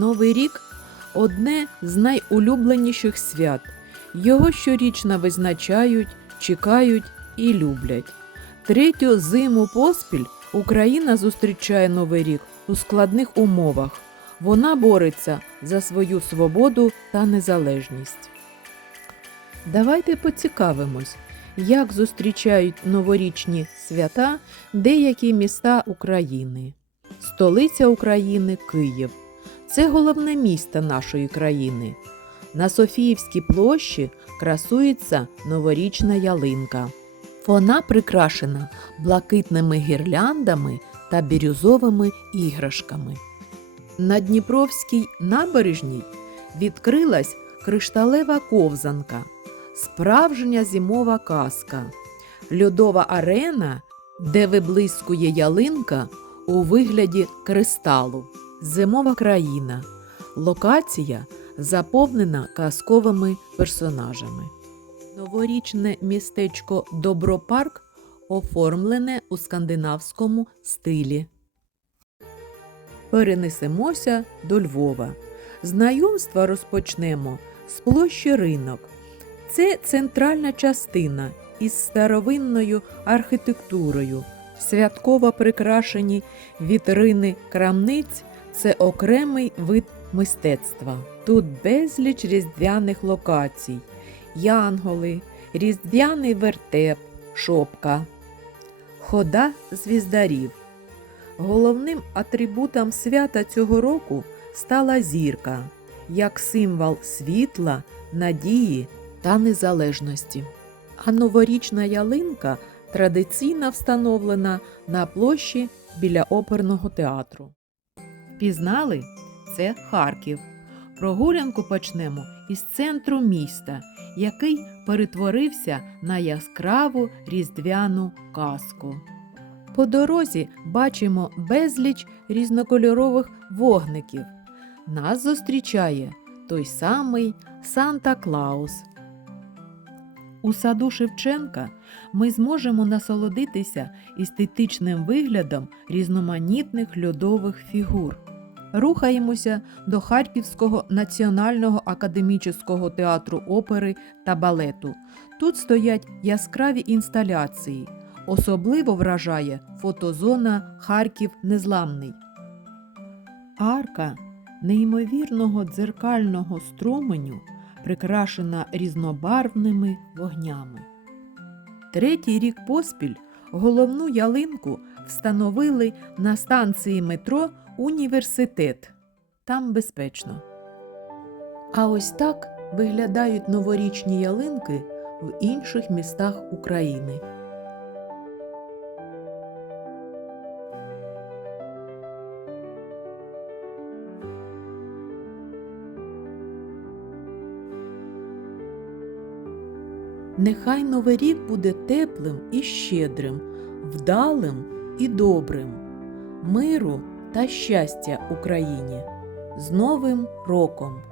Новий рік одне з найулюбленіших свят. Його щорічно визначають, чекають і люблять. Третю зиму поспіль Україна зустрічає Новий рік у складних умовах. Вона бореться за свою свободу та незалежність. Давайте поцікавимось, як зустрічають новорічні свята деякі міста України. Столиця України Київ. Це головне місто нашої країни. На Софіївській площі красується новорічна ялинка. Вона прикрашена блакитними гірляндами та бірюзовими іграшками. На Дніпровській набережній відкрилась кришталева ковзанка, справжня зимова казка, льодова арена, де виблискує ялинка у вигляді кристалу, зимова країна, локація заповнена казковими персонажами. Новорічне містечко Добропарк оформлене у скандинавському стилі. Перенесемося до Львова. Знайомство розпочнемо з площі ринок. Це центральна частина із старовинною архітектурою. Святково прикрашені вітрини крамниць це окремий вид мистецтва. Тут безліч різдвяних локацій, янголи, різдвяний вертеп, шопка, хода звіздарів. Головним атрибутом свята цього року стала зірка як символ світла, надії та незалежності. А новорічна ялинка традиційно встановлена на площі біля оперного театру. Пізнали? Це Харків. Прогулянку почнемо із центру міста, який перетворився на яскраву різдвяну казку. По дорозі бачимо безліч різнокольорових вогників. Нас зустрічає той самий Санта Клаус. У саду Шевченка ми зможемо насолодитися естетичним виглядом різноманітних льодових фігур. Рухаємося до Харківського національного академічного театру опери та балету. Тут стоять яскраві інсталяції. Особливо вражає фотозона Харків Незламний. Арка неймовірного дзеркального струменю прикрашена різнобарвними вогнями. Третій рік поспіль головну ялинку встановили на станції метро Університет. Там безпечно. А ось так виглядають новорічні ялинки в інших містах України. Нехай новий рік буде теплим і щедрим, вдалим і добрим, миру та щастя Україні. З Новим роком!